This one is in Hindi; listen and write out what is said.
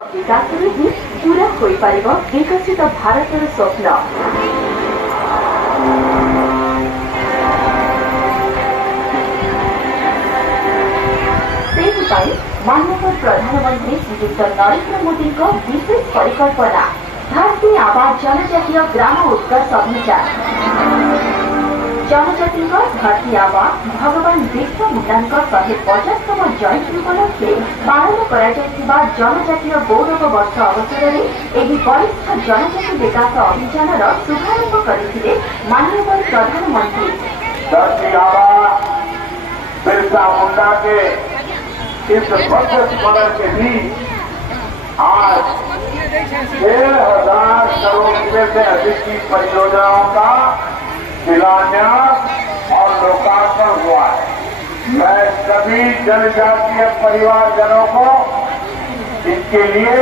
विकासरे ही पूरा हो पारिब विकसित भारतर स्वप्न। माननीय प्रधानमंत्री श्रीयुक्त नरेंद्र मोदी विशेष परिकल्पना धरती आबा जनजातीय ग्राम उत्कर्ष अभियान। जनजाति धरती आबा भगवान बिरसा मुंडा 150तम जयंती उपलक्षे पालन करा जनजातीय गौरव वर्ष अवसर में वरिष्ठ जनजाति विकास अभियान शुभारंभ करते माननीय प्रधानमंत्री। धरती आबा बिरसा मुंडा के इस भव्य स्मरण के बीच आज 1,500 करोड़ रुपए से अधिक की परियोजनाओं का शिलान्यास और लोकार्पण हुआ है। मैं सभी जनजातीय परिवारजनों को इसके लिए